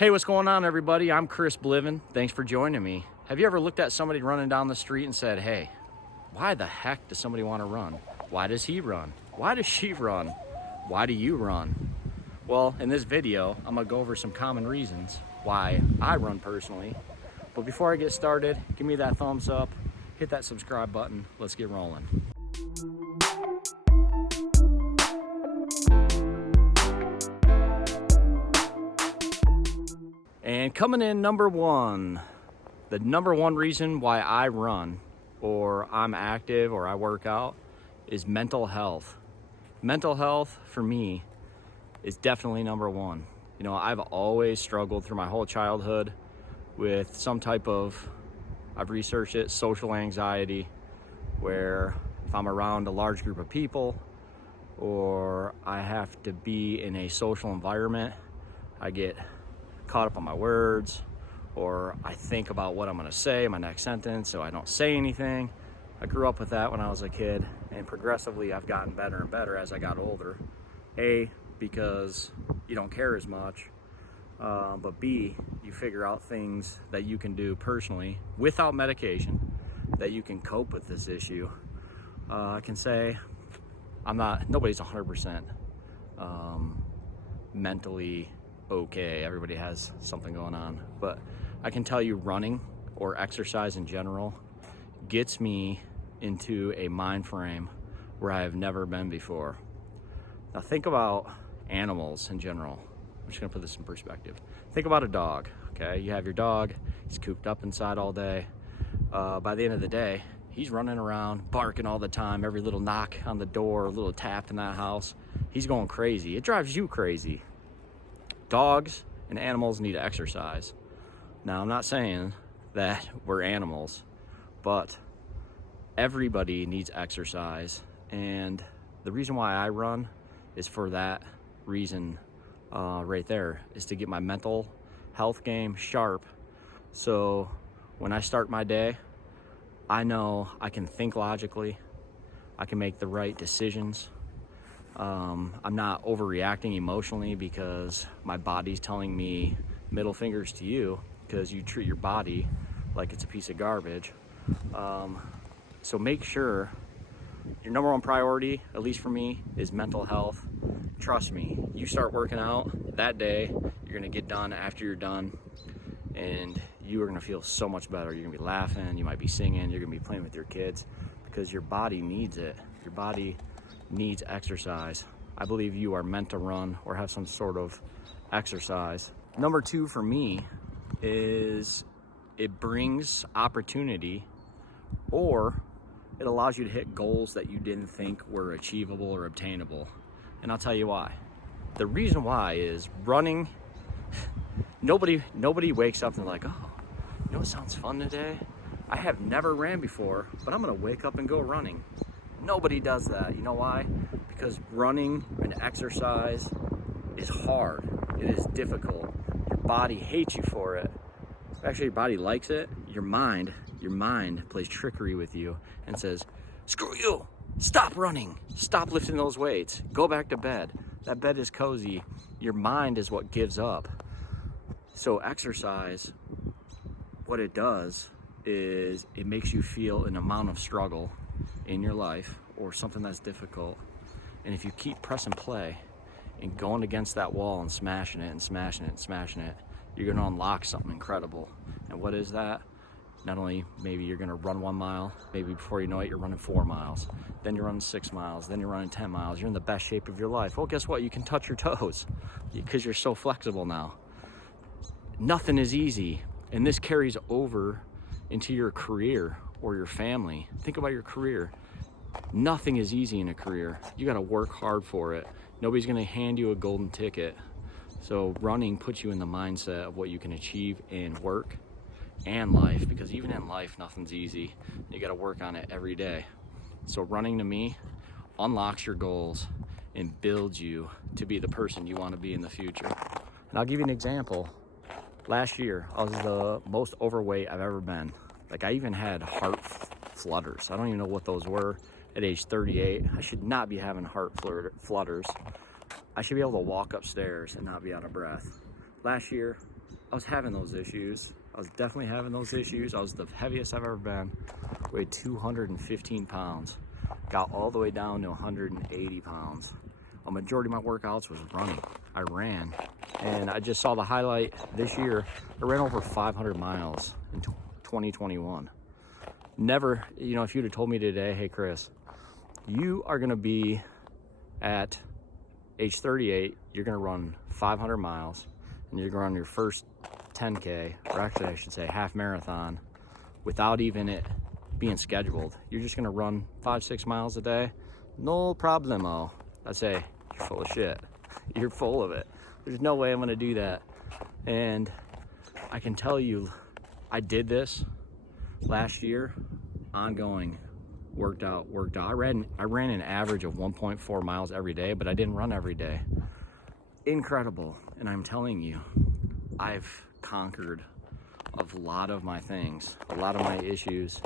Hey, what's going on, everybody? I'm Chris Bliven. Thanks for joining me. Have you ever looked at somebody running down the street and said, hey, why the heck does somebody want to run? Why does he run? Why does she run? Why do you run? Well, in this video, I'm gonna go over some common reasons why I run personally. But before I get started, give me that thumbs up, hit that subscribe button. Let's get rolling. And coming in number one, the number one reason why I run or I'm active or I work out is mental health. Mental health for me is definitely number one. You know, I've always struggled through my whole childhood with some type of, I've researched it, social anxiety, where if I'm around a large group of people or I have to be in a social environment, I get caught up on my words, or I think about what I'm gonna say in my next sentence, so I don't say anything. I grew up with that when I was a kid, and progressively I've gotten better and better as I got older. A, because you don't care as much, but B, you figure out things that you can do personally without medication that you can cope with this issue. I can say nobody's 100% mentally okay. Everybody has something going on, but I can tell you running or exercise in general gets me into a mind frame where I have never been before. Now think about animals in general. I'm just gonna put this in perspective. Think about a dog, okay? You have your dog, he's cooped up inside all day. By the end of the day, he's running around, barking all the time, every little knock on the door, a little tap in that house, he's going crazy. It drives you crazy. Dogs and animals need to exercise. Now, I'm not saying that we're animals, but everybody needs exercise. And the reason why I run is for that reason right there, is to get my mental health game sharp. So when I start my day, I know I can think logically, I can make the right decisions. I'm not overreacting emotionally because my body's telling me middle fingers to you because you treat your body like it's a piece of garbage. So make sure your number one priority, at least for me, is mental health. Trust me, you start working out that day, you're gonna get done after you're done, and you are gonna feel so much better. You're gonna be laughing, you might be singing, you're gonna be playing with your kids because your body needs it. Your body needs exercise. I believe you are meant to run or have some sort of exercise. Number two for me is it brings opportunity, or it allows you to hit goals that you didn't think were achievable or obtainable. And I'll tell you why. The reason why is running, nobody wakes up and like, oh, you know what sounds fun today? I have never ran before, but I'm gonna wake up and go running. Nobody does that. You know why? Because running and exercise is hard. It is difficult. Your body hates you for it. Actually, your body likes it. Your mind plays trickery with you and says, screw you, stop running, stop lifting those weights, go back to bed. That bed is cozy. Your mind is what gives up. So exercise, what it does is it makes you feel an amount of struggle in your life or something that's difficult, and if you keep pressing play and going against that wall and smashing it and smashing it and smashing it, you're going to unlock something incredible. And what is that? Not only maybe you're going to run 1 mile, maybe before you know it you're running 4 miles, then you're running 6 miles, then you're running 10 miles, you're in the best shape of your life. Well, guess what? You can touch your toes because you're so flexible now. Nothing is easy, and this carries over into your career or your family. Think about your career. Nothing is easy in a career. You got to work hard for it. Nobody's going to hand you a golden ticket. So running puts you in the mindset of what you can achieve in work and life, because even in life, nothing's easy. You got to work on it every day. So running, to me, unlocks your goals and builds you to be the person you want to be in the future. And I'll give you an example. Last year, I was the most overweight I've ever been. Like, I even had heart flutters. I don't even know what those were at age 38. I should not be having heart flutters. I should be able to walk upstairs and not be out of breath. Last year, I was having those issues. I was definitely having those issues. I was the heaviest I've ever been, weighed 215 pounds, got all the way down to 180 pounds. A majority of my workouts was running. I ran, and I just saw the highlight this year. I ran over 500 miles in 2021. Never, you know, if you'd have told me today, hey Chris, you are gonna be at age 38, you're gonna run 500 miles, and you're gonna run your first 10K, or actually I should say half marathon, without even it being scheduled. You're just gonna run 5-6 miles a day, no problemo. I'd say, you're full of shit. You're full of it. There's no way I'm gonna do that. And I can tell you, I did this last year, ongoing, worked out. I ran an average of 1.4 miles every day, but I didn't run every day. Incredible. And I'm telling you, I've conquered a lot of my things, a lot of my issues,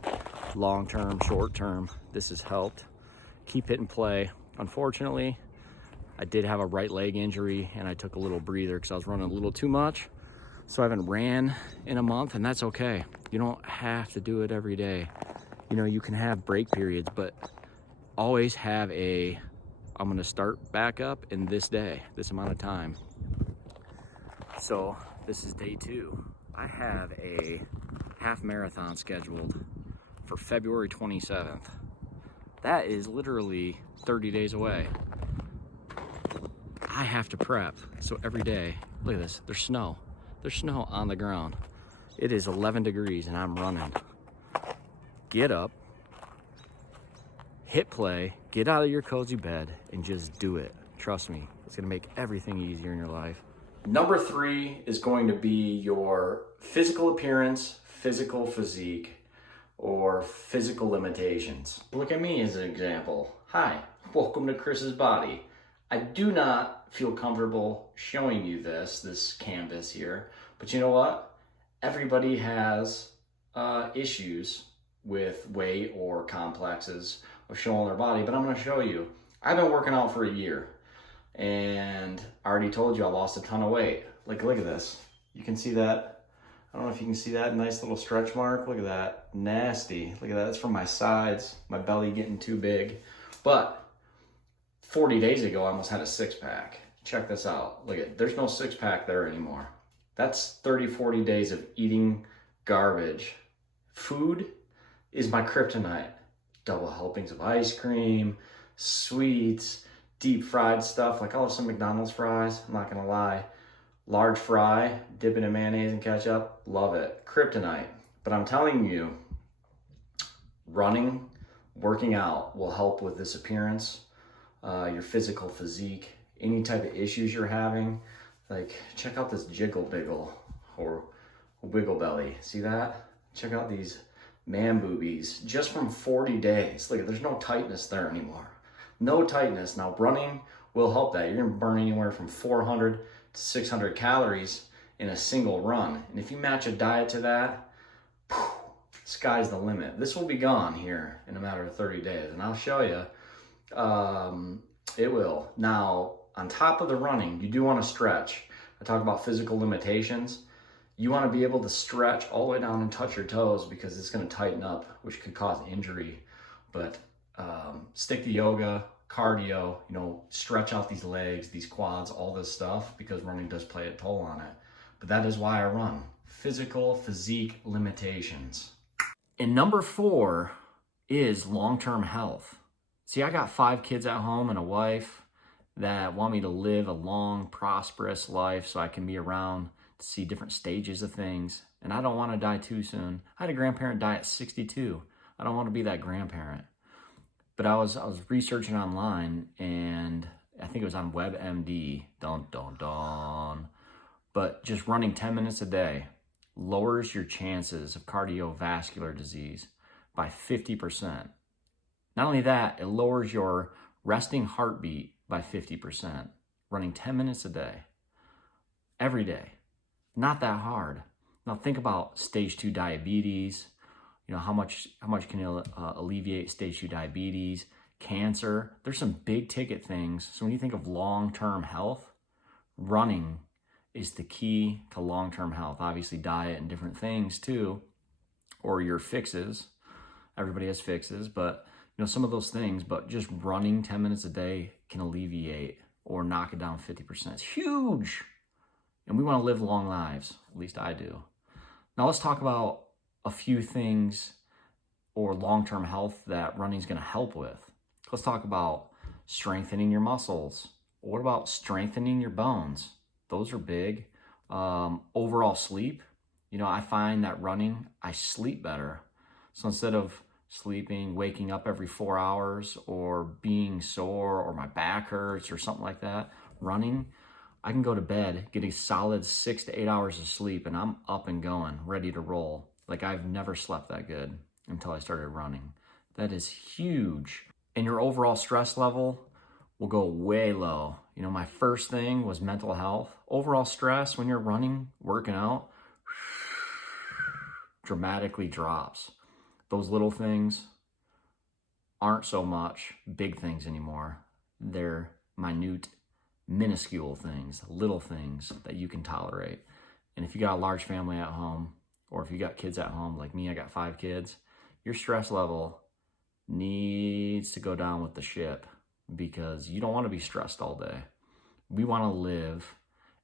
long-term, short-term. This has helped. Keep it in play. Unfortunately, I did have a right leg injury, and I took a little breather because I was running a little too much. So I haven't ran in a month, and that's okay. You don't have to do it every day. You know, you can have break periods, but always have I'm gonna start back up in this day, this amount of time. So this is day 2. I have a half marathon scheduled for February 27th. That is literally 30 days away. I have to prep. So every day, look at this, there's snow. There's snow on the ground. It is 11 degrees and I'm running. Get up, hit play, get out of your cozy bed and just do it. Trust me, it's gonna make everything easier in your life. Number 3 is going to be your physical appearance, physical physique, or physical limitations. Look at me as an example. Hi, welcome to Chris's Body. I do not feel comfortable showing you this canvas here, but you know what? Everybody has issues with weight or complexes of showing their body, but I'm gonna show you. I've been working out for a year, and I already told you I lost a ton of weight. Like, look at this. You can see that. I don't know if you can see that nice little stretch mark. Look at that, nasty. Look at that, that's from my sides, my belly getting too big. But 40 days ago, I almost had a 6-pack. Check this out. Look at, there's no 6-pack there anymore. That's 30, 40 days of eating garbage. Food is my kryptonite. Double helpings of ice cream, sweets, deep fried stuff. Like, I'll have some McDonald's fries, I'm not gonna lie. Large fry, dip it in mayonnaise and ketchup, love it. Kryptonite. But I'm telling you, running, working out will help with this appearance, your physical physique, any type of issues you're having. Like, check out this jiggle biggle or wiggle belly. See that? Check out these man boobies just from 40 days. Look, there's no tightness there anymore. No tightness. Now, running will help that. You're gonna burn anywhere from 400 to 600 calories in a single run. And if you match a diet to that, sky's the limit. This will be gone here in a matter of 30 days. And I'll show you, it will. Now, on top of the running, you do want to stretch. I talk about physical limitations. You want to be able to stretch all the way down and touch your toes because it's going to tighten up, which could cause injury. But stick to yoga, cardio, you know, stretch out these legs, these quads, all this stuff, because running does play a toll on it. But that is why I run. Physical physique limitations. And number 4 is long-term health. See, I got 5 kids at home and a wife that want me to live a long, prosperous life so I can be around to see different stages of things. And I don't want to die too soon. I had a grandparent die at 62. I don't want to be that grandparent. But I was researching online, and I think it was on WebMD. But just running 10 minutes a day lowers your chances of cardiovascular disease by 50%. Not only that, it lowers your resting heartbeat by 50%. Running 10 minutes a day, every day. Not that hard. Now think about stage 2 diabetes. You know, how much can it alleviate stage 2 diabetes, cancer? There's some big ticket things. So when you think of long-term health, running is the key to long-term health. Obviously diet and different things too, or your fixes. Everybody has fixes, but some of those things, but just running 10 minutes a day can alleviate or knock it down 50%. It's huge. And we want to live long lives. At least I do. Now let's talk about a few things or long-term health that running is going to help with. Let's talk about strengthening your muscles. What about strengthening your bones? Those are big. Overall sleep. I find that running, I sleep better. So instead of waking up every 4 hours or being sore or my back hurts or something like that, running, I can go to bed, get a solid 6 to 8 hours of sleep, and I'm up and going, ready to roll. Like I've never slept that good until I started running. That is huge. And your overall stress level will go way low. My first thing was mental health. Overall stress when you're running, working out, dramatically drops. Those little things aren't so much big things anymore. They're minute, minuscule things, little things that you can tolerate. And if you got a large family at home, or if you got kids at home, like me, I got 5 kids, your stress level needs to go down with the ship because you don't want to be stressed all day. We want to live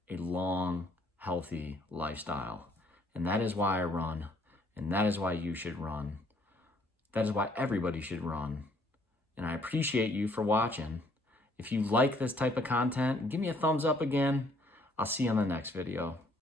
a long, healthy lifestyle. And that is why I run. And that is why you should run. That is why everybody should run. And I appreciate you for watching. If you like this type of content, give me a thumbs up again. I'll see you on the next video.